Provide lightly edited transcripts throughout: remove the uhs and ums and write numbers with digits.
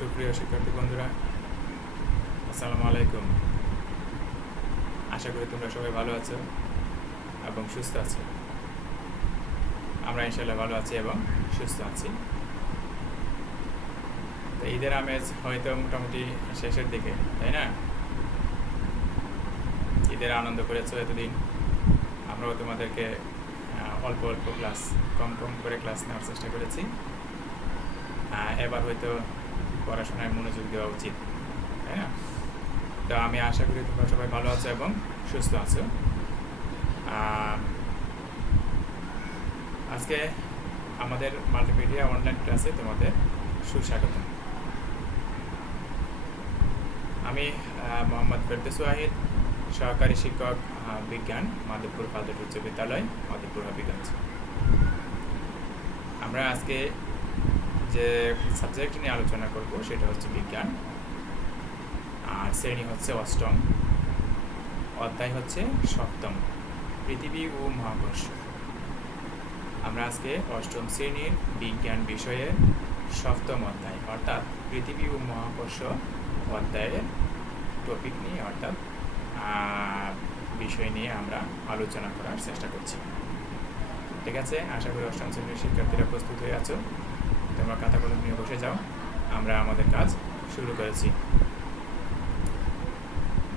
সুপ্রিয় শিক্ষার্থী বন্ধুরা, আসসালামু আলাইকুম। আশা করি তোমরা সবাই ভালো আছো এবং সুস্থ আছো। আমরা ইনশাল্লাহ ভালো আছি এবং সুস্থ আছি। তো ঈদের আমেজ হয়তো মোটামুটি শেষের দিকে, তাই না? ঈদের আনন্দ করেছো এতদিন। আমরাও তোমাদেরকে অল্প অল্প ক্লাস, কম কম করে ক্লাস নেওয়ার চেষ্টা করেছি। এবার হয়তো পড়াশোনায় মনোযোগ দেওয়া উচিত, তাই না? তো আমি আশা করি তোমরা সবাই ভালো আছো এবং সুস্থ আছো। আজকে আমাদের মাল্টিমিডিয়া অনলাইন ক্লাসে তোমাদের সুস্বাগত। আমি মোহাম্মদ ফেরদৌস ওয়াহিদ, সহকারী শিক্ষক বিজ্ঞান, মাধবপুর ফাদর উচ্চ বিদ্যালয়, মাধবপুর হবিগঞ্জ। আমরা আজকে যে সাবজেক্ট নিয়ে আলোচনা করব সেটা হচ্ছে বিজ্ঞান, আর শ্রেণী হচ্ছে অষ্টম, অধ্যায় হচ্ছে সপ্তম, পৃথিবী ও মহাকর্ষ। আমরা আজকে অষ্টম শ্রেণীর বিজ্ঞান বিষয়ের সপ্তম অধ্যায় অর্থাৎ পৃথিবী ও মহাকর্ষ অধ্যায়ের টপিক নিয়ে অর্থাৎ বিষয় নিয়ে আমরা আলোচনা করার চেষ্টা করছি। ঠিক আছে, আশা করি অষ্টম শ্রেণীর শিক্ষার্থীরা প্রস্তুত হয়ে আছো। তোমরা খাতা কলম নিয়ে বসে যাও, আমরা আমাদের কাজ শুরু করেছি।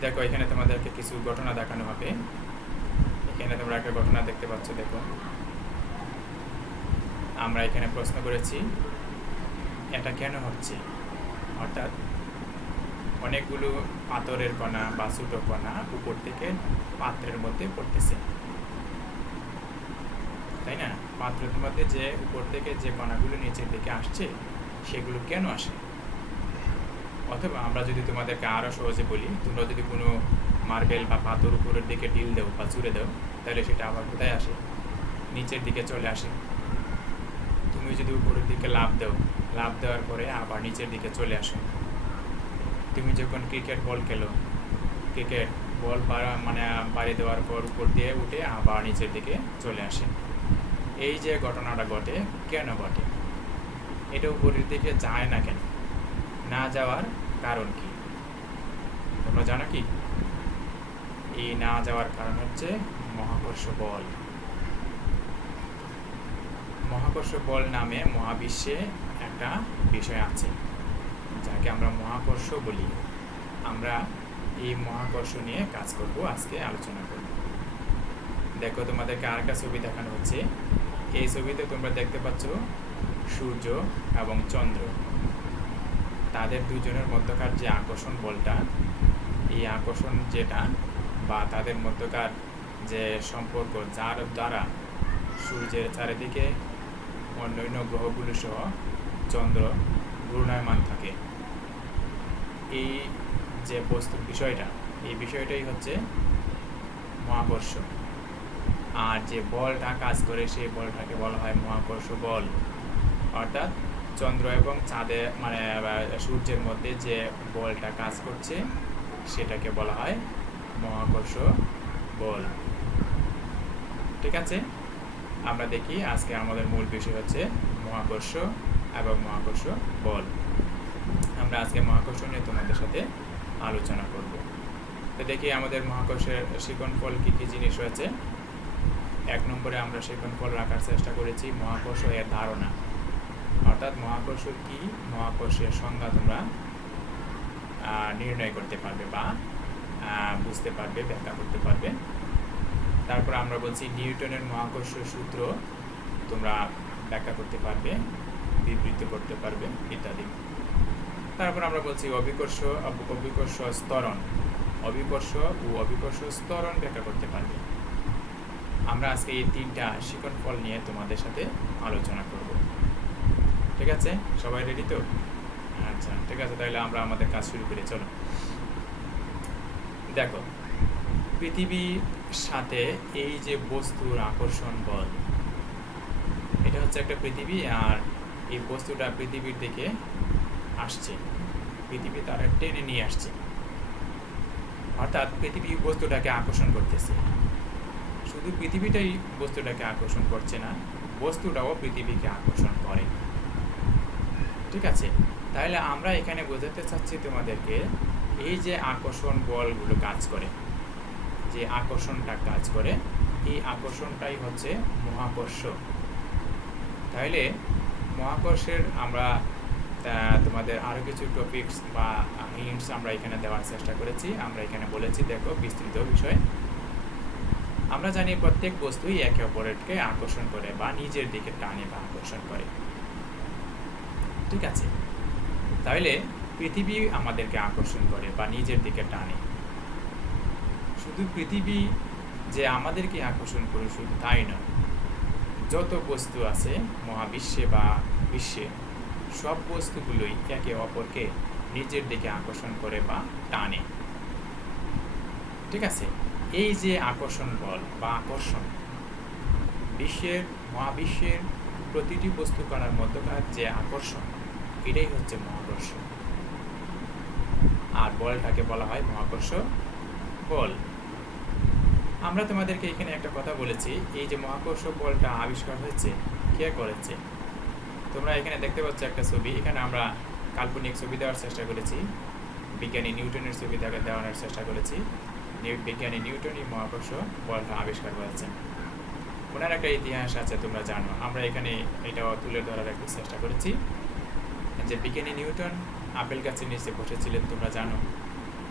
দেখো, এখানে তোমাদেরকে কিছু ঘটনা দেখানো হবে। এখানে তোমরা একটা ঘটনা দেখতে পাচ্ছ। দেখো, আমরা এখানে প্রশ্ন করেছি এটা কেন হচ্ছে, অর্থাৎ অনেকগুলো পাথরের কণা বা ছোটো কণা উপর থেকে পাত্রের মধ্যে পড়তেছে, তাই না? পাত্রের মধ্যে যে উপর থেকে যে কণাগুলো নিচের দিকে আসছে সেগুলো কেন আসে? অথবা আমরা যদি তোমাদেরকে আরও সহজে বলি, তোমরা যদি কোনো মার্বেল বা পাথর উপরের দিকে ঢিল দাও বা চুড়ে দাও, তাহলে সেটা আবার কোথায় আসে? নিচের দিকে চলে আসে। তুমি যদি উপরের দিকে লাফ দাও, লাফ দেওয়ার পরে আবার নিচের দিকে চলে আসো। তুমি যখন ক্রিকেট বল খেলো, ক্রিকেট বল বাড়ি দেওয়ার পর উপর দিয়ে উঠে আবার নিচের দিকে চলে আসে। এই যে ঘটনাটা ঘটে, কেন ঘটে? এটা উপরের দিকে যায় না কেন? না যাওয়ার কারণ কি তোমরা জানো কি? এই না যাওয়ার কারণ হচ্ছে মহাকর্ষ বল। মহাকর্ষ বল নামে মহাবিশ্বে একটা বিষয় আছে যাকে আমরা মহাকর্ষ বলি। আমরা এই মহাকর্ষ নিয়ে কাজ করব, আজকে আলোচনা করব। দেখো, তোমাদেরকে আরেকটা ছবি দেখানো হচ্ছে। এই ছবিতে তোমরা দেখতে পাচ্ছ সূর্য এবং চন্দ্র, তাদের দুজনের মধ্যকার যে আকর্ষণ বলটা, এই আকর্ষণ যেটা বা তাদের মধ্যকার যে সম্পর্ক, যার দ্বারা সূর্যের চারিদিকে অন্যান্য গ্রহগুলো সহ চন্দ্র ঘূর্ণায়মান থাকে। এই যে বস্তুর বিষয়টা, এই বিষয়টাই হচ্ছে মহাকর্ষ। আর যে বলটা কাজ করে সেই বলটাকে বলা হয় মহাকর্ষ বল। অর্থাৎ চন্দ্র এবং চাঁদে সূর্যের মধ্যে যে বলটা কাজ করছে সেটাকে বলা হয় মহাকর্ষ বল। ঠিক আছে, আমরা দেখি আজকে আমাদের মূল বিষয় হচ্ছে মহাকর্ষ এবং মহাকর্ষ বল। আমরা আজকে মহাকর্ষ নিয়ে তোমাদের সাথে আলোচনা করব। তো দেখি আমাদের মহাকর্ষের শিকনফল কী কী জিনিস রয়েছে। 1 নম্বরে আমরা শিকনফল রাখার চেষ্টা করেছি মহাকর্ষ এর ধারণা, অর্থাৎ মহাকর্ষ কি, মহাকর্ষের সংজ্ঞা তোমরা নির্ণয় করতে পারবে বা বুঝতে পারবে, ব্যাখ্যা করতে পারবে। তারপর আমরা বলছি নিউটনের মহাকর্ষ সূত্র তোমরা ব্যাখ্যা করতে পারবে, বিবৃত করতে পারবে ইত্যাদি। তারপর আমরা বলছি অভিকর্ষ স্তরণ, অভিকর্ষ ও অভিকর্ষ স্তরণ ব্যাখ্যা করতে পারবে। আমরা আজকে এই 3টা শিকনফল নিয়ে তোমাদের সাথে আলোচনা করব। ঠিক আছে, সবাই রেডি তো? আচ্ছা, ঠিক আছে, তাহলে আমরা আমাদের কাজ শুরু করি। চলো, দেখো, পৃথিবীর সাথে এই যে বস্তুর আকর্ষণ বল, এটা হচ্ছে একটা পৃথিবী, আর এই বস্তুটা পৃথিবীর দিকে আসছে, পৃথিবী তারা টেনে নিয়ে আসছে। অর্থাৎ পৃথিবী বস্তুটাকে আকর্ষণ করতেছে। শুধু পৃথিবীটাই বস্তুটাকে আকর্ষণ করছে না, বস্তুটাও পৃথিবীকে আকর্ষণ করে। ঠিক আছে, তাহলে আমরা এখানে বোঝাতে চাচ্ছি তোমাদেরকে, এই যে আকর্ষণ বলগুলো কাজ করে, যে আকর্ষণটা কাজ করে, এই আকর্ষণটাই হচ্ছে মহাকর্ষ। তাহলে মহাকর্ষের আমরা তোমাদের আরও কিছু টপিকস বা হিন্টস আমরা এখানে দেওয়ার চেষ্টা করেছি। আমরা এখানে বলেছি, দেখো বিস্তৃত বিষয়। আমরা জানি প্রত্যেক বস্তুই একে অপরকে আকর্ষণ করে বা নিজের দিকে টানে বা আকর্ষণ করে, ঠিক আছে? তাহলে পৃথিবী আমাদেরকে আকর্ষণ করে বা নিজের দিকে টানে। শুধু পৃথিবী যে আমাদেরকে আকর্ষণ করে শুধু তাই নয়, যত বস্তু আছে মহাবিশ্বে বা বিশ্বে, সব বস্তুগুলোই একে অপরকে নিজের দিকে আকর্ষণ করে বা টানে, ঠিক আছে? এই যে আকর্ষণ বল বা আকর্ষণ, মহাবিশ্বের প্রতিটি বস্তু কণার মধ্যকার যে আকর্ষণ, এটাই হচ্ছে মহাকর্ষ। আর বলটাকে বলা হয় মহাকর্ষ বল। আমরা তোমাদেরকে এখানে একটা কথা বলেছি, এই যে মহাকর্ষ বলটা আবিষ্কার হয়েছে, কে করেছে? তোমরা এখানে দেখতে পাচ্ছ একটা ছবি। এখানে আমরা কাল্পনিক ছবি দেওয়ার চেষ্টা করেছি, বিজ্ঞানী নিউটনের ছবি দেওয়ার চেষ্টা করেছি। বিজ্ঞানী নিউটনই মহাকর্ষ বলটা আবিষ্কার করেছেন। ওনার একটা ইতিহাস আছে, তোমরা জানো। আমরা এখানে এটাও তুলে ধরার একটা চেষ্টা করেছি যে বিজ্ঞানী নিউটন আপেল গাছের নিচে বসেছিলেন, তোমরা জানো।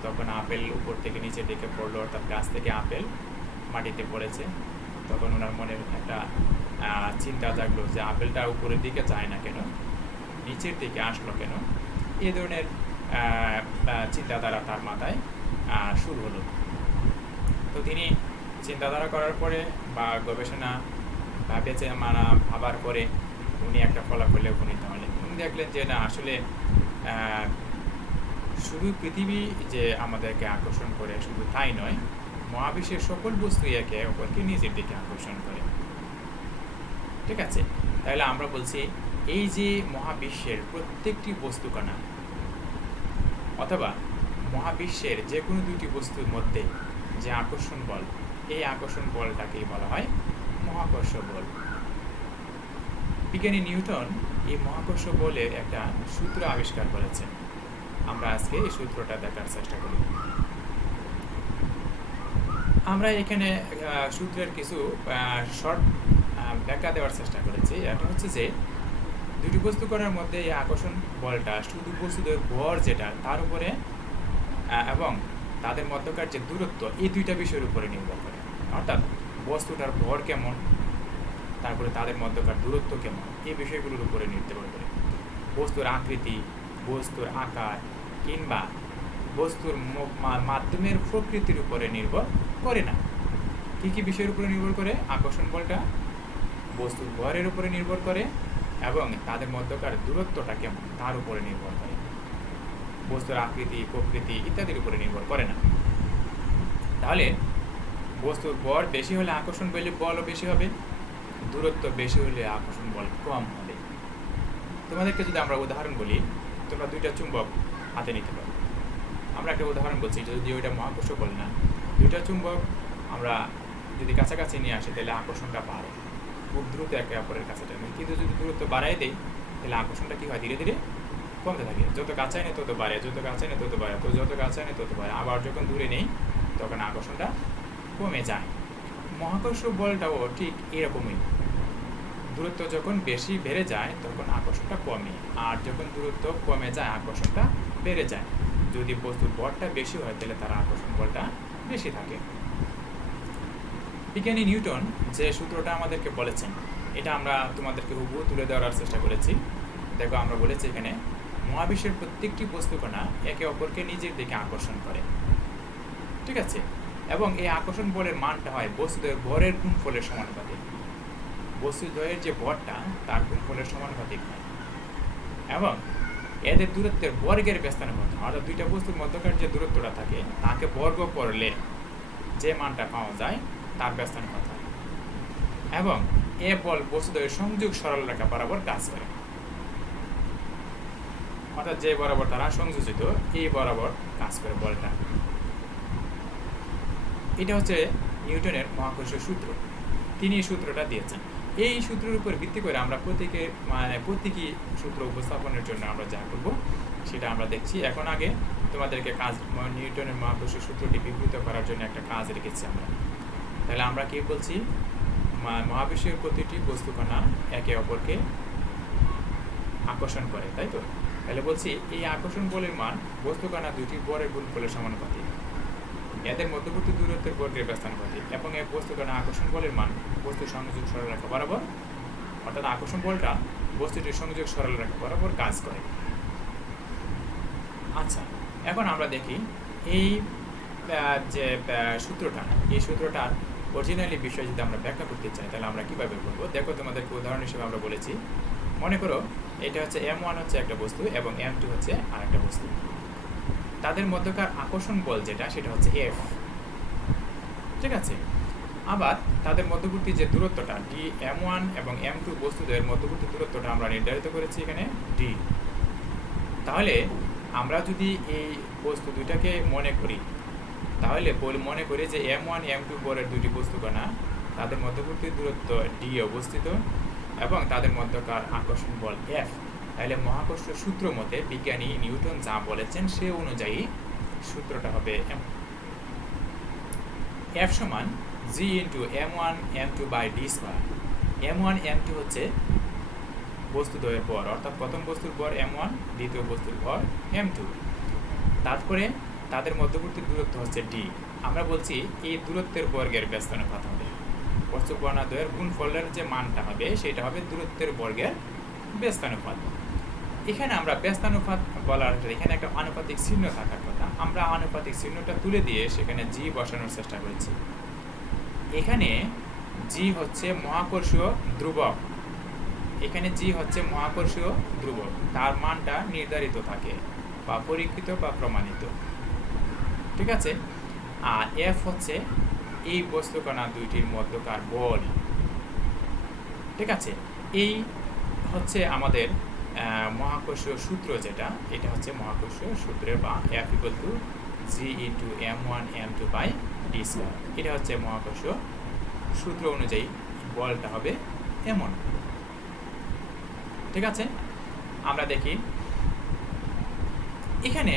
তখন আপেল উপর থেকে নিচের দিকে পড়লো, অর্থাৎ গাছ থেকে আপেল মাটিতে পড়েছে। তখন ওনার মনের একটা চিন্তা জাগলো যে আপেলটা উপরের দিকে যায় না কেন, নিচের দিকে আসলো কেন? এই ধরনের চিন্তাধারা তার মাথায় শুরু হলো। তো তিনি চিন্তাধারা করার পরে বা গবেষণা ভাবার পরে উনি একটা ফলাফলে উপনীত হলেন। উনি দেখলেন যে না, আসলে শুধু পৃথিবী যে আমাদেরকে আকর্ষণ করে শুধু তাই নয়, মহাবিশ্বের সকল বস্তু একে অপরকে নিজের দিকে আকর্ষণ করে, ঠিক আছে? তাহলে আমরা বলছি, এই যে মহাবিশ্বের প্রত্যেকটি বস্তুকণা অথবা মহাবিশ্বের যে কোনো দুটি বস্তুর মধ্যে যে আকর্ষণ বল, এই আকর্ষণ বলটাকেই বলা হয় মহাকর্ষ বল। বিজ্ঞানী নিউটন এই মহাকর্ষ বলের একটা সূত্র আবিষ্কার করেছেন। আমরা আজকে এই সূত্রটা দেখার চেষ্টা করি। আমরা এখানে সূত্রের কিছু শর্ট ব্যাখ্যা দেওয়ার চেষ্টা করেছি। এটা হচ্ছে যে দুটি বস্তু কণার মধ্যে এই আকর্ষণ বলটা শুধু বস্তুদের ভর যেটা তার উপরে এবং তাদের মধ্যকার যে দূরত্ব, এই দুইটা বিষয়ের উপরে নির্ভর করে। অর্থাৎ বস্তুটার ভর কেমন, তারপরে তাদের মধ্যকার দূরত্ব কেমন, এই বিষয়গুলোর উপরে নির্ভর করে। বস্তুর আকৃতি, বস্তুর আকার কিংবা বস্তুর মাধ্যমের প্রকৃতির উপরে নির্ভর করে না। কী কী বিষয়ের উপরে নির্ভর করে আকর্ষণ বলটা? বস্তুর ভরের উপরে নির্ভর করে এবং তাদের মধ্যকার দূরত্বটা কেমন তার উপরে নির্ভর করে। বস্তুর আকৃতি, প্রকৃতি ইত্যাদির উপরে নির্ভর করে না। তাহলে বস্তুর ভর বেশি হলে আকর্ষণ বলও বেশি হবে, দূরত্ব বেশি হলে আকর্ষণ বল কম হবে। তোমাদেরকে যদি আমরা উদাহরণ বলি, তোমরা দুইটা চুম্বক হাতে নিতে পারো। আমরা একটা উদাহরণ বলছি, যদি ওইটা মহাকর্ষ বল না, দুইটা চুম্বক আমরা যদি কাছাকাছি নিয়ে আসি তাহলে আকর্ষণটা বাড়ে, খুব দ্রুত একে অপরের কাছে টানে। কিন্তু যদি দূরত্ব বাড়াই দেয় তাহলে আকর্ষণটা কী হয়? ধীরে ধীরে কমতে থাকে। যত কাছাই নেই তত বাড়ে, যত কাছাই নেই তত বাড়ে, তো যত কাছাই নেই তত বাড়ে। আবার যখন দূরে নেই তখন আকর্ষণটা কমে যায়। মহাকর্ষ বলটাও ঠিক এরকমই। দূরত্ব যখন বেশি বেড়ে যায় তখন আকর্ষণটা কমে, আর যখন দূরত্ব কমে যায় আকর্ষণটা বেড়ে যায়। যদি বস্তুর ভরটা বেশি হয় তাহলে তার আকর্ষণ বলটা বেশি থাকে। বিজ্ঞানী নিউটন যে সূত্রটা আমাদেরকে বলেছেন, এটা আমরা তোমাদেরকে হুবহু তুলে দেওয়ার চেষ্টা করেছি। দেখো, আমরা বলেছি এখানে মহাবিশ্বের প্রত্যেকটি বস্তুকণা একে অপরকে নিজের দিকে আকর্ষণ করে, ঠিক আছে? এবং এই আকর্ষণ বলের মানটা হয় বস্তুদের ভরের গুণফলের সমানুপাতিক। বস্তুদ্বয়ের যে ভরটা তার গুণফলের সমানুপাতিক হয় এবং এদের দূরত্বের বর্গের ব্যস্তানুপাত, অর্থাৎ দুইটা বস্তুর মধ্যকার যে দূরত্বটা থাকে তাকে বর্গ করলে যে মানটা পাওয়া যায় তার ব্যস্তানুপাত হয়। এবং এ বল বস্তুদ্বয়ের সংযোগ সরলরেখা বরাবর কাজ করে, অর্থাৎ যে বরাবর তারা সংযোজিত এই বরাবর কাজ করে বলটা। এটা হচ্ছে নিউটনের মহাকর্ষীয় সূত্র। তিনি এই সূত্রটা দিয়েছেন। এই সূত্রের উপর ভিত্তি করে আমরা প্রতীকী সূত্র উপস্থাপনের জন্য আমরা যা করব সেটা আমরা দেখছি। এখন আগে তোমাদেরকে নিউটনের মহাকর্ষীয় সূত্রটি বিবৃত করার জন্য একটা কাজ রেখেছি আমরা। তাহলে আমরা কি বলছি, মহাবিশ্বের প্রতিটি বস্তুকণা একে অপরকে আকর্ষণ করে, তাই তো? তাহলে বলছি এই আকর্ষণ বলের মান বস্তুকণা দুটি বরের গুণফলের সমানুপাতিক, এদের মধ্যবর্তী দূরত্বের বর্গের ব্যস্তানুপাতিক, এবং এক বস্তুকণা আকর্ষণ বলের মান বস্তুর সংযোগ সরলরেখা বরাবর, অর্থাৎ আকর্ষণ বলটা বস্তুটির সংযোগ সরলরেখা বরাবর কাজ করে। আচ্ছা, এখন আমরা দেখি এই যে সূত্রটা, এই সূত্রটার অরিজিনালি বিষয় যদি আমরা ব্যাখ্যা করতে চাই তাহলে আমরা কীভাবে করবো? দেখো, তোমাদেরকে উদাহরণ হিসেবে আমরা বলেছি, মনে করো এটা হচ্ছে M1 হচ্ছে একটা বস্তু এবং M2 হচ্ছে আরেকটা বস্তু। তাদের মধ্যকার আকর্ষণ বল যেটা, সেটা হচ্ছে F, ঠিক আছে? আবার তাদের মধ্যবর্তী যে দূরত্বটা M1 এবং M2 বস্তুদের মধ্যবর্তী দূরত্বটা আমরা নির্ধারিত করেছি এখানে D। তাহলে আমরা যদি এই বস্তু দুইটাকে মনে করি, তাহলে মনে করি যে M1 M2 বলের দুটি বস্তুকণা, তাদের মধ্যবর্তী দূরত্ব D অবস্থিত এবং তাদের মধ্যকার আকর্ষণ বল F। তাহলে মহাকর্ষ সূত্র মতে বিজ্ঞানী নিউটন যা বলেছেন সে অনুযায়ী সূত্রটা হবে F সমান G into M1 M2 by D square. M1 M2 হচ্ছে বস্তুদ্বয়ের ভর, অর্থাৎ প্রথম বস্তুর ভর M1, দ্বিতীয় বস্তুর ভর M2। তারপরে তাদের মধ্যবর্তী দূরত্ব হচ্ছে D। আমরা বলছি এই দূরত্বের বর্গের ব্যস্তানুপাত হবে, বস্তুকণা দ্বয়ের গুণফলের যে মানটা হবে সেটা হবে দূরত্বের বর্গের ব্যস্তানুপাত। এখানে আমরা ব্যস্তানুপাত বলার, এখানে একটা আনুপাতিক চিহ্ন থাকার কথা, আমরা আনুপাতিক চিহ্নটা তুলে দিয়ে সেখানে G বসানোর চেষ্টা করেছি। এখানে G হচ্ছে মহাকর্ষীয় ধ্রুবক, এখানে G হচ্ছে মহাকর্ষীয় ধ্রুবক, তার মানটা নির্ধারিত থাকে বা পরীক্ষিত বা প্রমাণিত, ঠিক আছে? আর F হচ্ছে এই বস্তুকণা দুইটির মধ্যকার বল, ঠিক আছে? এই হচ্ছে আমাদের মহাকর্ষীয় সূত্র যেটা, এটা হচ্ছে মহাকর্ষীয় সূত্রের বা F equal to G into M1 M2 by D square. এটা হচ্ছে মহাকর্ষীয় সূত্র অনুযায়ী বলটা হবে এমন, ঠিক আছে? আমরা দেখি এখানে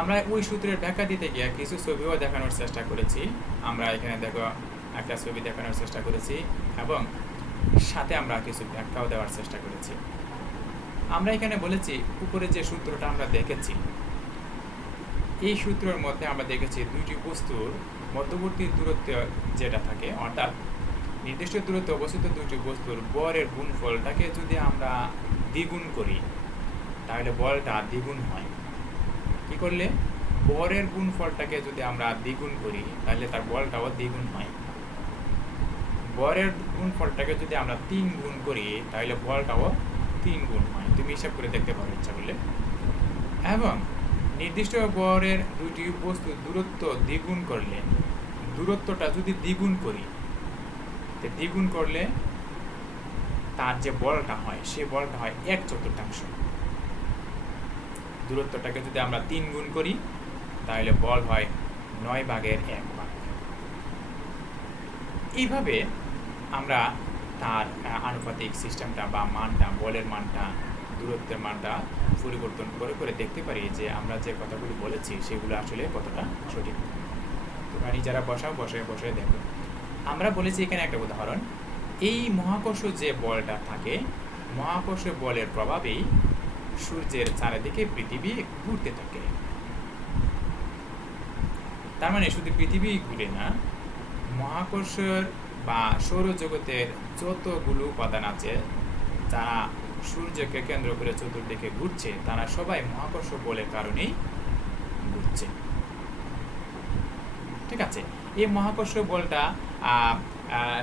আমরা ওই সূত্রের ব্যাখ্যা দিতে গিয়ে কিছু ছবিও দেখানোর চেষ্টা করেছি। আমরা এখানে দেখো একটা ছবি দেখানোর চেষ্টা করেছি এবং সাথে আমরা কিছু ব্যাখ্যাও দেওয়ার চেষ্টা করেছি। আমরা এখানে বলেছি উপরে যে সূত্রটা আমরা দেখেছি, এই সূত্রের মধ্যে আমরা দেখেছি দুইটি বস্তুর মধ্যবর্তী দূরত্ব যেটা থাকে, অর্থাৎ নির্দিষ্ট দূরত্বে অবস্থিত দুটি বস্তুর বরের গুণফলটাকে যদি আমরা দ্বিগুণ করি তাহলে বলটা দ্বিগুণ হয়। কি করলে? বরের গুণফলটাকে যদি আমরা দ্বিগুণ করি তাহলে তার বলটাও দ্বিগুণ হয়। বরের গুণফলটাকে যদি আমরা 3 গুণ করি তাহলে বলটাও 3 গুণ হয়। তুমি হিসাব করে দেখতে পারো ইচ্ছা করলে। এবং নির্দিষ্ট বরের দুটি বস্তুর দূরত্ব দ্বিগুণ করলে, দূরত্বটা যদি দ্বিগুণ করি, দ্বিগুণ করলে তার যে বলটা হয় সে বলটা হয় 1/4। দূরত্বটাকে যদি আমরা 3 গুণ করি তাহলে বল হয় 9/1 এইভাবে আমরা তার আনুপাতিক সিস্টেমটা বা মানটা, বলের মানটা, দূরত্বের মানটা পরিবর্তন করে করে দেখতে পারি যে আমরা যে কথাগুলি বলেছি সেগুলো আসলে কতটা সঠিক। তোমরা নিজেরা বসায় দেখো। আমরা বলেছি এখানে একটা উদাহরণ, এই মহাকর্ষ যে বলটা থাকে, মহাকর্ষ বলের প্রভাবেই সূর্যের চারিদিকে পৃথিবী ঘুরতে থাকে। তার মানে শুধু পৃথিবী ঘুরে না, মহাকর্ষের বা সৌরজগতের যতগুলো উপাদান আছে যারা সূর্যকে কেন্দ্র করে চতুর্দিকে ঘুরছে তারা সবাই মহাকর্ষ বলের কারণেই ঘুরছে, ঠিক আছে? এই মহাকর্ষ বলটা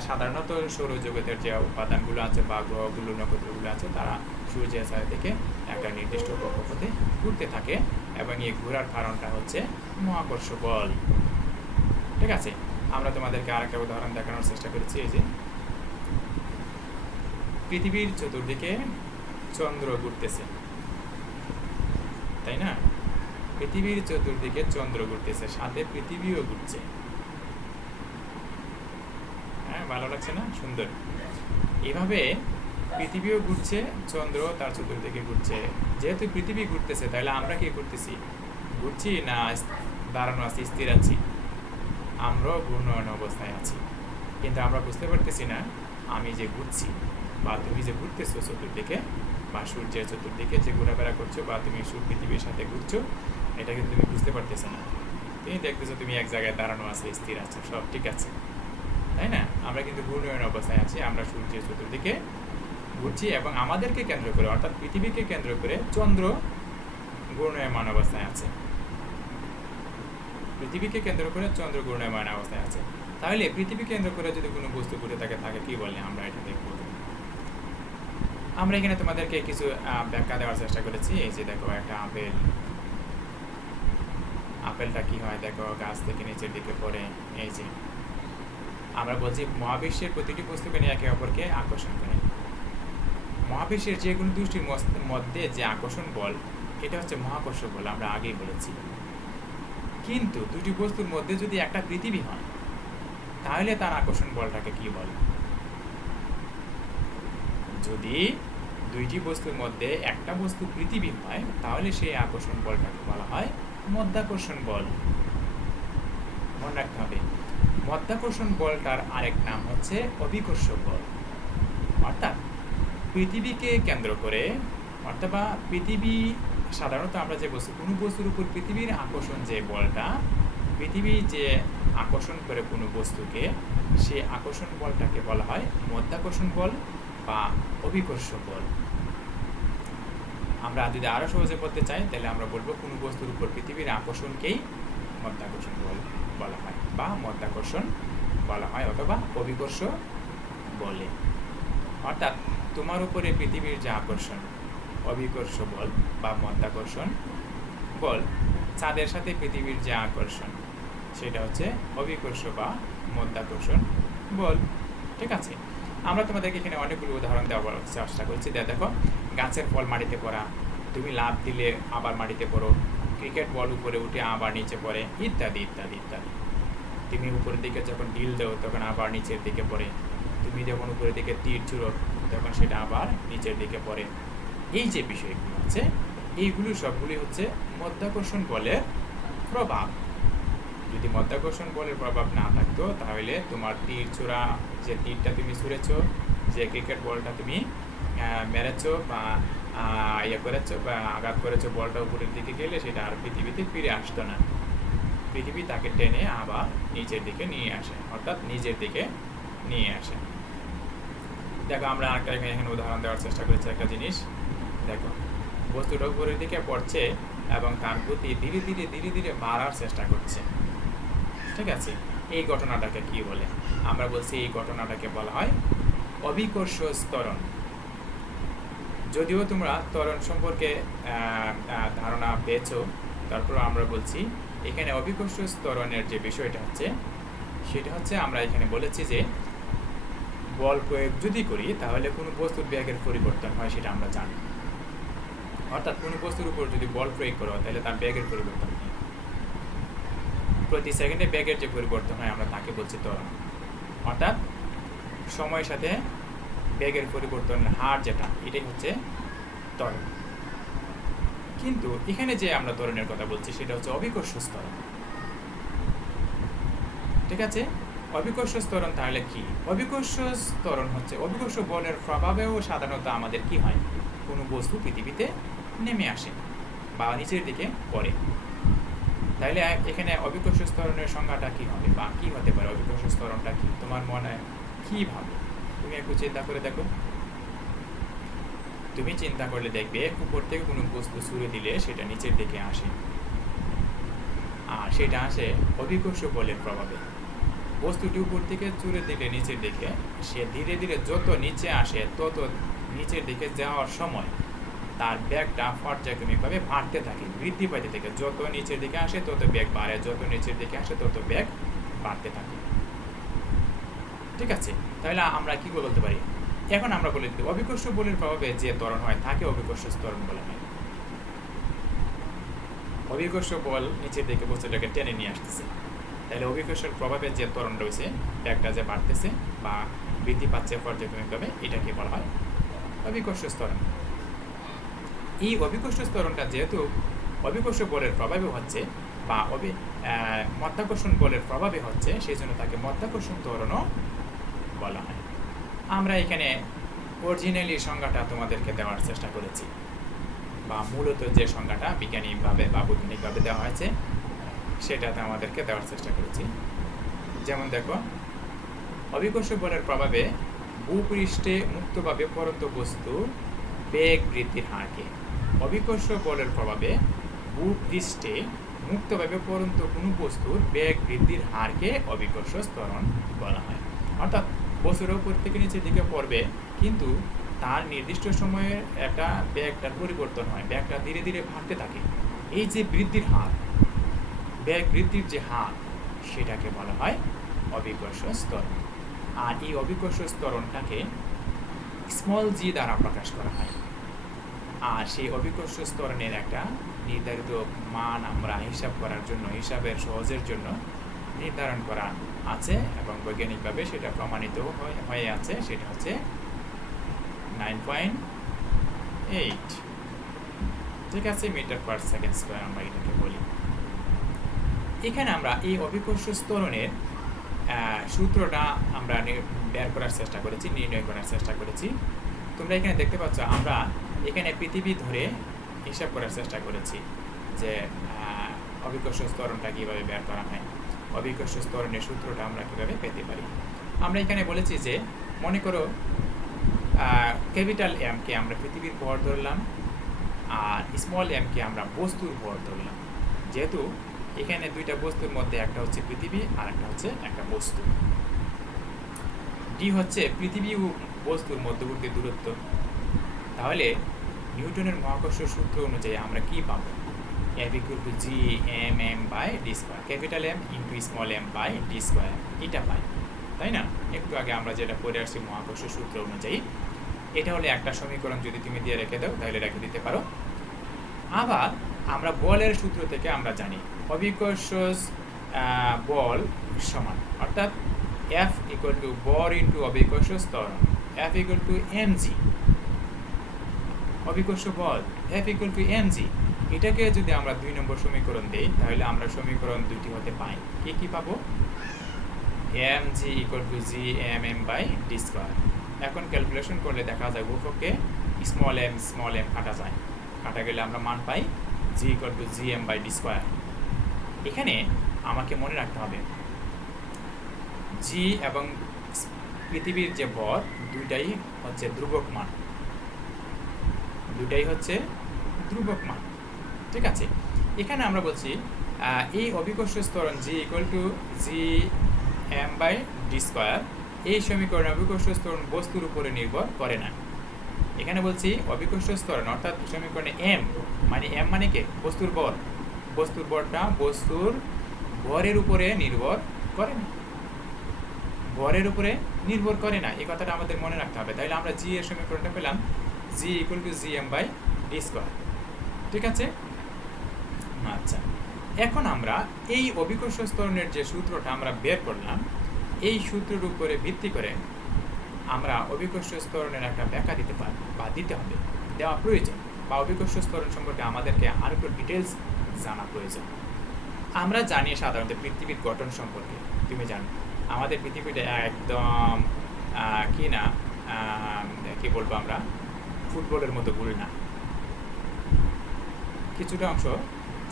সাধারণত সৌরজগতের যে উপাদানগুলো আছে বা গ্রহগুলো, নক্ষত্রগুলো আছে, তারা সূর্যের চারিদিকে একটা নির্দিষ্ট কক্ষপথে ঘুরতে থাকে এবং এই ঘোরার কারণটা হচ্ছে মহাকর্ষ বল, ঠিক আছে? আমরা তোমাদেরকে আরেকটা উদাহরণ দেখানোর চেষ্টা করেছি। এই যে পৃথিবীর চতুর্দিকে চন্দ্র ঘুরতেছে, তাই না? পৃথিবীর চতুর্দিকে চন্দ্র ঘুরতেছে, সাথে পৃথিবীও ঘুরছে। হ্যাঁ, ভালো লাগছে না? সুন্দর। এভাবে পৃথিবীও ঘুরছে, চন্দ্র তার চতুর্দিকে ঘুরছে। যেহেতু পৃথিবী ঘুরতেছে, তাহলে আমরা কি করতেছি? ঘুরছি না দাঁড়ানো আছি, স্থির আছি? আমরাও ঘূর্ণয়ন অবস্থায় আছি, কিন্তু আমরা বুঝতে পারতেছি না আমি যে ঘুরছি বা তুমি যে ঘুরতেছো চতুর্দিকে, বা সূর্যের চতুর্দিকে যে ঘোরাফেরা করছো, বা তুমি পৃথিবীর সাথে ঘুরছো, এটা কিন্তু তুমি বুঝতে পারতেছো না। তুমি দেখতেছো তুমি এক জায়গায় দাঁড়ানো আছে, স্থির আছে, সব ঠিক আছে, তাই না? আমরা কিন্তু ঘূর্ণয়ন অবস্থায় আছি। আমরা সূর্যের চতুর্দিকে ঘুরছি এবং আমাদেরকে কেন্দ্র করে, অর্থাৎ পৃথিবীকে কেন্দ্র করে চন্দ্র ঘূর্ণায়মান অবস্থায় আছে। পৃথিবীকে কেন্দ্র করে চন্দ্র ঘূর্ণায়মান অবস্থায় আছে। তাহলে পৃথিবী কেন্দ্র করে যদি কোনো বস্তু ঘুরে থাকে, তাকে কি বলে আমরা এটা দেখব। আমরা এখানে তোমাদেরকে কিছু ব্যাখ্যা দেওয়ার চেষ্টা করেছি। এই যে দেখো একটা আপেল, আপেলটা কি হয় দেখো, গাছ থেকে নিচের দিকে পড়ে। এই যে আমরা বলছি মহাবিশ্বের প্রতিটি বস্তুকে নিয়ে একে অপরকে আকর্ষণ করে। মহাবিশ্বের যে কোনো দুটির মধ্যে যে আকর্ষণ বল, এটা হচ্ছে মহাকর্ষ বল, আমরা আগেই বলেছি। কিন্তু দুটি বস্তুর মধ্যে যদি একটা পৃথিবী হয়, তাহলে তার আকর্ষণ বলটাকে কি বলে? যদি দুইটি বস্তুর মধ্যে একটা বস্তু পৃথিবী হয়, তাহলে সেই আকর্ষণ বলটাকে বলা হয় মধ্যাকর্ষণ বল। মনে রাখতে হবে, মধ্যাকর্ষণ বলটার আরেক নাম হচ্ছে অভিকর্ষ বল। অর্থাৎ পৃথিবীকে কেন্দ্র করে, অর্থাৎ পৃথিবী সাধারণত আমরা যে বস্তু, কোনো বস্তুর উপর পৃথিবীর আকর্ষণ যে বলটা, পৃথিবী যে আকর্ষণ করে কোনো বস্তুকে, সেই আকর্ষণ বলটাকে বলা হয় মধ্যাকর্ষণ বল বা অভিকর্ষ বল। আমরা যদি আরও সহজে বলতে চাই, তাহলে আমরা বলবো কোনো বস্তুর উপর পৃথিবীর আকর্ষণকেই মধ্যাকর্ষণ বল বলা হয়, বা মধ্যাকর্ষণ বলা হয়, অথবা অভিকর্ষ বলে। অর্থাৎ তোমার উপরে পৃথিবীর যে আকর্ষণ, অভিকর্ষ বল বা মধ্যাকর্ষণ বল। চাঁদের সাথে পৃথিবীর যে আকর্ষণ, সেটা হচ্ছে অভিকর্ষ বা মধ্যাকর্ষণ বল। ঠিক আছে, আমরা তোমাদেরকে এখানে অনেকগুলো উদাহরণ দেওয়ার চেষ্টা করছি। দেখো, গাছের ফল মাটিতে পড়া, তুমি লাফ দিলে আবার মাটিতে পড়ো, ক্রিকেট বল উপরে উঠে আবার নিচে পড়ে, ইত্যাদি ইত্যাদি ইত্যাদি। তুমি উপরের দিকে যখন ঢিল দাও, তখন আবার নিচের দিকে পড়ে। তুমি যখন উপরের দিকে তীর ছুড়ো, তখন সেটা আবার নিচের দিকে পড়ে। এই যে বিষয়গুলো আছে, এইগুলো সবগুলি হচ্ছে মধ্যাকর্ষণ বলের প্রভাব। যদি মধ্যাকর্ষণ বলের প্রভাব না থাকতো, তাহলে তোমার তীর ছোড়া, যে তীরটা তুমি ছুঁড়েছো, যে ক্রিকেট বলটা তুমি মেরেছো বা ইয়ে করেছো বা আঘাত করেছো, বলটা উপরের দিকে গেলে সেটা আর পৃথিবীতে ফিরে আসতো না। পৃথিবী তাকে টেনে আবার নিচের দিকে নিয়ে আসে, অর্থাৎ নিজের দিকে নিয়ে আসে। দেখো, আমরা আরেকটা এখানে উদাহরণ দেওয়ার চেষ্টা করেছি একটা জিনিস। দেখো, বস্তুটা উপরের দিকে পড়ছে এবং তার গতি ধীরে ধীরে ধীরে ধীরে বাড়ার চেষ্টা করছে। ঠিক আছে, এই ঘটনাটাকে কি বলে? আমরা বলছি এই ঘটনাটাকে বলা হয় অভিকর্ষ ত্বরণ। যদিও তোমরা ত্বরণ সম্পর্কে ধারণা পেয়েছো, তারপর আমরা বলছি এখানে অভিকর্ষ ত্বরণের যে বিষয়টা হচ্ছে, সেটা হচ্ছে আমরা এখানে বলেছি যে বল প্রয়োগ যদি করি, তাহলে কোনো বস্তুর বেগের পরিবর্তন হয়, সেটা আমরা জানি। অর্থাৎ কোনো বস্তুর উপর যদি বল প্রয়োগ করো, তাহলে তার বেগের পরিবর্তন হয়। প্রতি সেকেন্ডে বেগের যে পরিবর্তন হয়, আমরা তাকে বলছি ত্বরণ। অর্থাৎ সময়ের সাথে বেগের পরিবর্তনের হার যেটা, এটাই হচ্ছে ত্বরণ। কিন্তু এখানে যে আমরা ত্বরণের কথা বলছি, সেটা হচ্ছে অভিকর্ষ ত্বরণ। ঠিক আছে, অভিকর্ষ ত্বরণ তাহলে কি? অভিকর্ষ ত্বরণ হচ্ছে অভিকর্ষ বলের প্রভাবেও সাধারণত আমাদের কি হয়, কোনো বস্তু পৃথিবীতে নেমে আসে বা নিচের দিকে পড়ে। তাইলে এখানে অভিকর্ষ ত্বরণের সংজ্ঞাটা কি হবে বা কি হতে পারে? অভিকর্ষ ত্বরণটা কি তোমার মনে কি ভাবে? তুমি একটু চিন্তা করে দেখো। তুমি চিন্তা করলে দেখবে, উপর থেকে কোনো বস্তু ছুঁড়ে দিলে সেটা নিচের দিকে আসে, আর সেটা আসে অভিকর্ষ বলের প্রভাবে। বস্তুটি উপর থেকে ছুঁড়ে দিলে নিচের দিকে, সে ধীরে ধীরে যত নিচে আসে, তত নিচের দিকে যাওয়ার সময় তার ব্যাগটা পর্যায়ক্রমিকভাবে বাড়তে থাকে, বৃদ্ধি পাইতে থাকে। যত নিচের দিকে আসে তত ব্যাগ বাড়ে, যত নিচের দিকে আসে তত ব্যাগ বাড়তে থাকে। ঠিক আছে, তাহলে আমরা কি বলতে পারি? এখন আমরা বলে দিই, অভিকর্ষ বলের প্রভাবে যে ত্বরণ হয় তাকে অভিকর্ষ ত্বরণ বলা হয়। অভিকর্ষ বল নিচের দিকে বস্তুটাকে টেনে নিয়ে আসতেছে, তাহলে অভিকর্ষের প্রভাবে যে ত্বরণ রয়েছে, ব্যাগটা যে বাড়তেছে বা বৃদ্ধি পাচ্ছে পর্যায়ক্রমিকভাবে, এটাকে বলা হয় অভিকর্ষ ত্বরণ। এই অভিকর্ষ ত্বরণটা যেহেতু অভিকর্ষ বলের প্রভাবে হচ্ছে বা মাধ্যাকর্ষণ বলের প্রভাবে হচ্ছে, সেই জন্য তাকে মাধ্যাকর্ষণ ত্বরণও বলা হয়। আমরা এখানে অরিজিনালি সংজ্ঞাটা তোমাদেরকে দেওয়ার চেষ্টা করেছি, বা মূলত যে সংজ্ঞাটা বিজ্ঞানিকভাবে বা বৈজ্ঞানিকভাবে দেওয়া হয়েছে সেটাতে আমাদেরকে দেওয়ার চেষ্টা করেছি। যেমন দেখো, অভিকর্ষ বলের প্রভাবে ভূপৃষ্ঠে মুক্তভাবে পড়ন্ত বস্তুর বেগ বৃদ্ধির হারকে, অভিকর্ষ বলের প্রভাবে ভূপৃষ্ঠে মুক্তভাবে পড়ন্ত কোনো বস্তুর বেগ বৃদ্ধির হারকে অভিকর্ষ ত্বরণ বলা হয়। অর্থাৎ বস্তুর উপর থেকে নিচের দিকে পড়বে, কিন্তু তার নির্দিষ্ট সময়ে একটা বেগটার পরিবর্তন হয়, বেগটা ধীরে ধীরে বাড়তে থাকে। এই যে বৃদ্ধির হার, বেগ বৃদ্ধির যে হার, সেটাকে বলা হয় অভিকর্ষ ত্বরণ। আর এই অভিকর্ষ ত্বরণটাকে স্মল জি দ্বারা প্রকাশ করা হয়। আর সেই অভিকর্ষ ত্বরণের একটা নির্ধারিত মান আমরা হিসাব করার জন্য, হিসাবের সহজের জন্য নির্ধারণ করা আছে এবং বৈজ্ঞানিকভাবে সেটা প্রমাণিত হয়ে আছে। সেটা হচ্ছে 9.8, ঠিক আছে, মিটার পার সেকেন্ড স্কয়ার আমরা এটাকে বলি। এখানে আমরা এই অভিকর্ষ ত্বরণের সূত্রটা আমরা বের করার চেষ্টা করেছি, নির্ণয় করার চেষ্টা করেছি। তোমরা এখানে দেখতে পাচ্ছ, আমরা এখানে পৃথিবী ধরে হিসাব করার চেষ্টা করেছি যে অভিকর্ষ ত্বরণটা কীভাবে বের করা হয়, অভিকর্ষ ত্বরণের সূত্রটা আমরা কীভাবে পেতে পারি। আমরা এখানে বলেছি যে, মনে করো ক্যাপিটাল এমকে আমরা পৃথিবীর ভর ধরলাম, আর স্মল এমকে আমরা বস্তুর ভর ধরলাম। যেহেতু এখানে দুইটা বস্তুর মধ্যে একটা হচ্ছে পৃথিবী আর একটা হচ্ছে একটা বস্তু। ডি হচ্ছে পৃথিবী ও বস্তুর মধ্যবর্তী দূরত্ব। তাহলে নিউটনের মহাকর্ষ সূত্র অনুযায়ী আমরা কি পাবো? F equal to G/m/d square, capital M into small M by D square, এটা পাই, তাই না? একটু আগে আমরা যেটা পড়ে আসছি মহাকর্ষ সূত্র অনুযায়ী, এটা হলে একটা সমীকরণ যদি তুমি দিয়ে রেখে দাও তাহলে রেখে দিতে পারো। আবার আমরা বলের সূত্র থেকে আমরা জানি অভিকর্ষ বল সমান, অর্থাৎ F equal to বর ইন্টু অভিকর্ষ ত্বরণ, F equal to mg, অভিকর্ষ বল F equal to mg। এটাকে যদি আমরা 2 নম্বর সমীকরণ দেই, তাহলে আমরা সমীকরণ দুটি হতে পাই। কি পাবো? mg equal to Gmm/d square. এখন ক্যালকুলেশন করলে দেখা যায় উভয়কে স্মল এম কাটা যায়, কাটা গেলে আমরা মান পাই g equal to Gm/d square. এখানে আমাকে মনে রাখতে হবে g এবং পৃথিবীর যে ভর, দুইটাই হচ্ছে ধ্রুবক মান, দুইটাই হচ্ছে ধ্রুবক মান, ঠিক আছে। এখানে আমরা বলছি এই অভিকর্ষ ত্বরণ g equal to Gm/d square, এই সমীকরণে অভিকর্ষ ত্বরণ বস্তুর উপরে নির্ভর করে না। এখানে বলছি অভিকর্ষ ত্বরণ, অর্থাৎ সমীকরণে m মানে কি? বস্তুর ভর, বস্তুর ভরটা বস্তুর ভরের উপরে নির্ভর করে না, ভরের উপরে নির্ভর করে না, এই কথাটা আমাদের মনে রাখতে হবে। তাহলে আমরা g এর সমীকরণটা পেলাম g equal to Gm/d square, ঠিক আছে। আচ্ছা, এখন আমরা এই অভিকর্ষ ত্বরণের যে সূত্রটা আমরা বের করলাম, এই সূত্রের উপরে ভিত্তি করে আমরা অভিকর্ষ ত্বরণের একটা ব্যাখ্যা দিতে পারি বা দিতে হবে, দেওয়া প্রয়োজন, বা অভিকর্ষ ত্বরণ সম্পর্কে আমাদেরকে আরো একটু ডিটেলস জানা প্রয়োজন। আমরা জানি সাধারণত পৃথিবীর গঠন সম্পর্কে, তুমি জানো আমাদের পৃথিবীটা একদম কি বলবো আমরা, ফুটবলের মতো গোল না, কিছুটা অংশ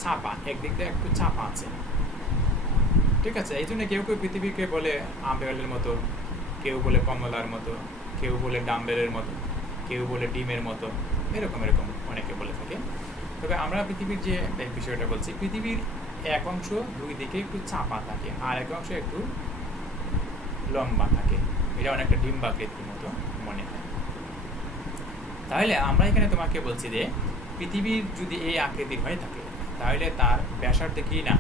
ছাপা, একদিক দিয়ে একটু ছাপা আছে, ঠিক আছে। এই জন্য কেউ কেউ পৃথিবীকে বলে আপেলের মতো, কেউ বলে কমলার মতো, কেউ বলে ডাম্বেলের মতো, কেউ বলে ডিমের মতো, এরকম অনেকে বলে থাকে। তবে আমরা পৃথিবীর যে বিষয়টা বলছি, পৃথিবীর এক অংশ দুই দিকে একটু চাপা থাকে আর এক অংশ একটু লম্বা থাকে, এটা অনেকটা ডিম্বাকৃতির মতো মনে হয়। তাহলে আমরা এখানে তোমাকে বলছি যে পৃথিবীর যদি এই আকৃতির হয়ে থাকে, তাহলে তার ব্যাসার্ধ কি না?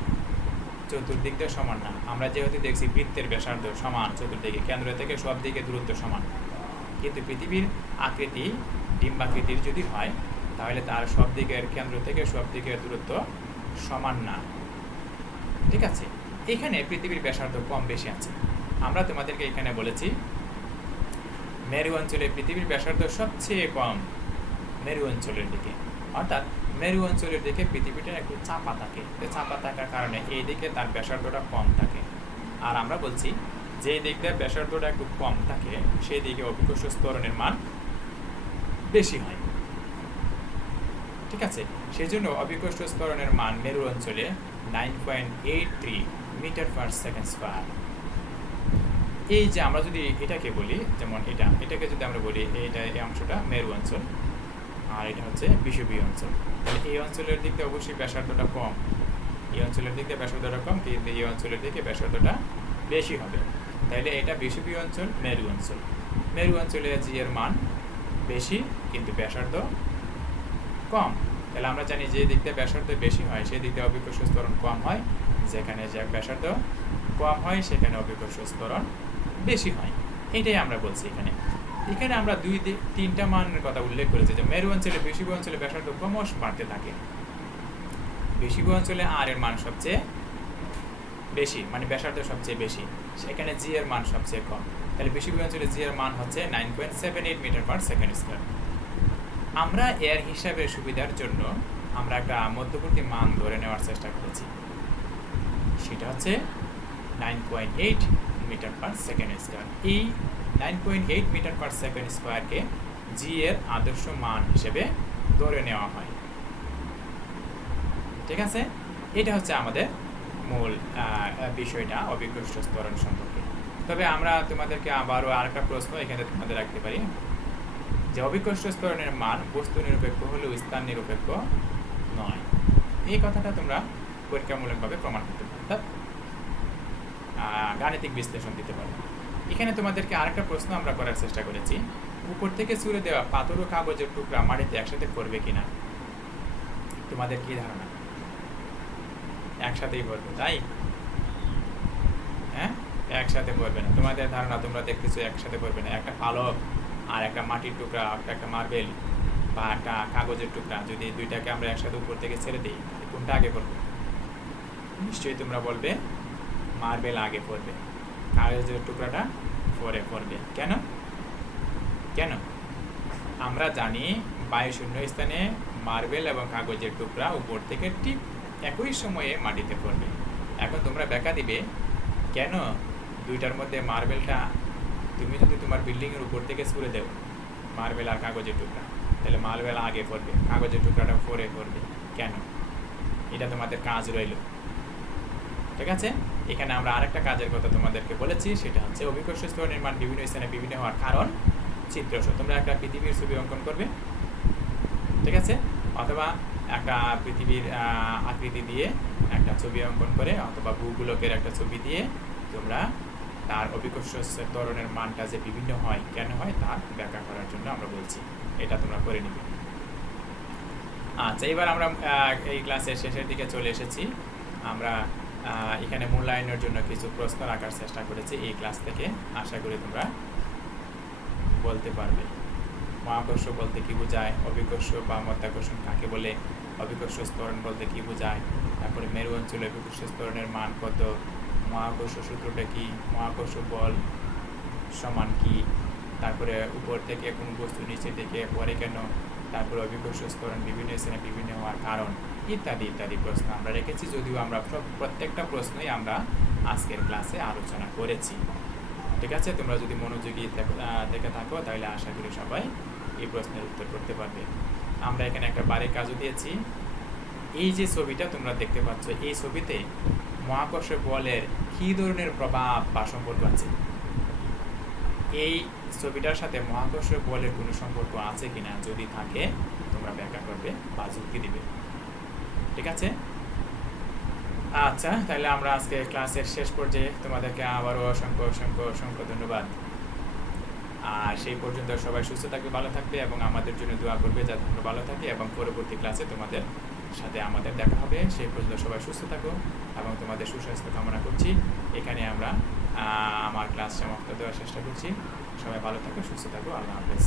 চতুর্দিক দিয়ে সমান না। আমরা যেহেতু দেখছি বৃত্তের ব্যাসার্ধ সমান, চতুর্দিকে কেন্দ্র থেকে সব দিকে দূরত্ব সমান, কিন্তু পৃথিবীর আকৃতি ডিম্বাকৃতির যদি হয়, তাহলে তার সব দিকের কেন্দ্র থেকে সব দিকের দূরত্ব সমান না, ঠিক আছে। এখানে পৃথিবীর ব্যাসার্ধ কম বেশি আছে। আমরা তোমাদেরকে এখানে বলেছি মেরু অঞ্চলে পৃথিবীর ব্যাসার্ধ সবচেয়ে কম মেরু অঞ্চলের দিকে, অর্থাৎ মেরু অঞ্চলের দিকে পৃথিবীটা একটু চাপা থাকে। তো চাপা থাকার কারণে এই দিকে তার ব্যাসার্ধটা কম থাকে। আর আমরা বলছি যে দিক দিয়ে ব্যাসার্ধটা একটু কম থাকে সেই দিকে অভিকর্ষ ত্বরণের মান বেশি হয়। ঠিক আছে, সেই জন্য অভিকর্ষ ত্বরণের মান মেরু অঞ্চলে 9.83 মিটার পার সেকেন্ড স্কোয়ার। এই যে আমরা যদি এটাকে বলি, যেমন এটাকে যদি আমরা বলি এই অংশটা মেরু অঞ্চল আর এটা হচ্ছে বিষুবীয় অঞ্চল, তাহলে এই অঞ্চলের দিক দিয়ে অবশ্যই ব্যাসার্ধটা কম, এই অঞ্চলের দিক দিয়ে ব্যাসার্ধটা কম, কিন্তু এই অঞ্চলের দিকে ব্যাসার্ধটা বেশি হবে। তাইলে এটা বিষুবীয় অঞ্চল, মেরু অঞ্চল। মেরু অঞ্চলে জি এর মান বেশি কিন্তু ব্যাসার্ধ কম। তাহলে আমরা জানি যে দিক দিয়ে ব্যাসার্ধ বেশি হয় সেই দিক দিয়ে অভিকর্ষ ত্বরণ কম হয়, যেখানে যে ব্যাসার্ধ কম হয় সেখানে অভিকর্ষ ত্বরণ বেশি হয়। এটাই আমরা বলছি এখানে। এখানে আমরা তিনটা মানের কথা উল্লেখ করেছি যে মেরু অঞ্চলে বিষুবীয় অঞ্চলে ব্যাসার্ধ ক্রমশ বাড়তে থাকে। বিষুবীয় অঞ্চলে আর এর মান সবচেয়ে বেশি, মানে ব্যাসার্ধ সবচেয়ে বেশি, সেখানে জি এর মান সবচেয়ে কম। তাহলে বিষুবীয় অঞ্চলে জি এর মান হচ্ছে 9.78 মিটার পার সেকেন্ড স্কোয়ার। আমরা এর হিসাবের সুবিধার জন্য আমরা একটা মধ্যবর্তী মান ধরে নেওয়ার চেষ্টা করেছি, সেটা হচ্ছে 9.8 মিটার পার সেকেন্ড স্কোয়ার। এই 9.8 মিটার পার সেকেন্ড স্কোয়ারকে জি এর আদর্শ মান হিসেবে ধরে নেওয়া হয়। ঠিক আছে, এটা হচ্ছে আমাদের মূল বিষয়টা অভিকর্ষ ত্বরণ সম্পর্কে। তবে আমরা তোমাদেরকে আবারও আরেকটা প্রশ্ন এখানে তোমাদের রাখতে পারি যে অভিকর্ষ ত্বরণের মান বস্তু নিরপেক্ষ হলেও স্থান নিরপেক্ষ নয়। এই কথাটা তোমরা পরীক্ষামূলকভাবে প্রমাণ করতে পারো, অর্থাৎ গাণিতিক বিশ্লেষণ দিতে পারো। এখানে তোমাদেরকে আরেকটা প্রশ্ন আমরা করার চেষ্টা করেছি, উপর থেকে ছুঁড়ে দেওয়া পাথর ও কাগজের টুকরা মাটিতে একসাথে পড়বে কিনা। তোমাদের কি ধারণা? একসাথেই পড়বে, তাই? হ্যাঁ, একসাথে পড়বে না। তোমাদের ধারণা, তোমরা দেখতেছো একসাথে পড়বে না। একটা পালক আর একটা মাটির টুকরা, একটা মার্বেল বা একটা কাগজের টুকরা, যদি দুইটাকে আমরা একসাথে উপর থেকে ছেড়ে দিই, কোনটা আগে পড়বে? নিশ্চয়ই তোমরা বলবে মার্বেল আগে পড়বে, কাগজের টুকরাটা পরে পড়বে। কেন? কেন? আমরা জানি বায়ুশূন্য স্থানে মার্বেল এবং কাগজের টুকরা উপর থেকে ঠিক একই সময়ে মাটিতে পড়বে। এখন তোমরা ব্যাখ্যা দিবে কেন দুইটার মধ্যে মার্বেলটা, তুমি যদি তোমার বিল্ডিংয়ের উপর থেকে ছুঁড়ে দেও মার্বেল আর কাগজের টুকরা, তাহলে মার্বেল আগে পড়বে, কাগজের টুকরাটা পরে পড়বে। কেন? এটা তোমাদের কাজ রইল। ঠিক আছে, এখানে আমরা আরেকটা কাজের কথা তোমাদেরকে বলেছি, সেটা হচ্ছে অভিকর্ষ ত্বরণের মান বিভিন্ন স্থানে বিভিন্ন হওয়ার কারণ চিত্রসহ। তোমরা একটা পৃথিবীর ছবি অঙ্কন করবে, ঠিক আছে, অথবা একটা পৃথিবীর আকৃতি দিয়ে একটা ছবি অঙ্কন করে, অথবা ভূগোলকের একটা ছবি দিয়ে তোমরা তার অভিকর্ষ ত্বরণের মানটা যে বিভিন্ন হয়, কেন হয় তার ব্যাখ্যা করার জন্য আমরা বলছি, এটা তোমরা করে নিবে। আচ্ছা, এবার আমরা এই ক্লাসের শেষের দিকে চলে এসেছি। আমরা এখানে মূল্যায়নের জন্য কিছু প্রশ্ন রাখার চেষ্টা করেছি এই ক্লাস থেকে। আশা করি তোমরা বলতে পারবে মহাকর্ষ বলতে কি বোঝায়, অভিকর্ষ বা মাধ্যাকর্ষণ কাকে বলে, অভিকর্ষ ত্বরণ বলতে কি বোঝায়, তারপরে মেরু অঞ্চলে অভিকর্ষ ত্বরণের মান কত, মহাকর্ষ সূত্রটা কি, মহাকর্ষ বল সমান কি, তারপরে উপর থেকে কোন বস্তু নিচে থেকে পরে কেন, তারপরে অভিকর্ষ ত্বরণ বিভিন্ন স্থানে বিভিন্ন হওয়ার কারণ, ইত্যাদি ইত্যাদি প্রশ্ন আমরা রেখেছি। যদিও আমরা প্রত্যেকটা প্রশ্নই আমরা আজকের ক্লাসে আলোচনা করেছি। ঠিক আছে, তোমরা যদি মনোযোগী থেকে থাকো তাহলে আশা করি সবাই এই প্রশ্নের উত্তর করতে পারবে। আমরা এখানে একটা বাড়ির কাজও দিয়েছি। এই যে ছবিটা তোমরা দেখতে পাচ্ছ, এই ছবিতে মহাকর্ষ বলের কী ধরনের প্রভাব বা সম্পর্ক আছে, এই ছবিটার সাথে মহাকর্ষ বলের কোনো সম্পর্ক আছে কিনা, যদি থাকে তোমরা ব্যাখ্যা করবে বা যুক্তি দিবে। ঠিক আছে, আচ্ছা, তাহলে আমরা আজকে ক্লাসের শেষ পর্যায়ে তোমাদেরকে আবারও অসংখ্য অসংখ্য অসংখ্য ধন্যবাদ। আর সেই পর্যন্ত সবাই সুস্থ থাকবে, ভালো থাকবে এবং আমাদের জন্য দোয়া করবে যাতে আমরা ভালো থাকি, এবং পরবর্তী ক্লাসে তোমাদের সাথে আমাদের দেখা হবে। সেই পর্যন্ত সবাই সুস্থ থাকো এবং তোমাদের সুস্বাস্থ্য কামনা করছি। এখানে আমরা আমার ক্লাস সমাপ্ত দেওয়ার চেষ্টা করছি। সবাই ভালো থাকো, সুস্থ থাকো, আল্লাহ হাফেজ।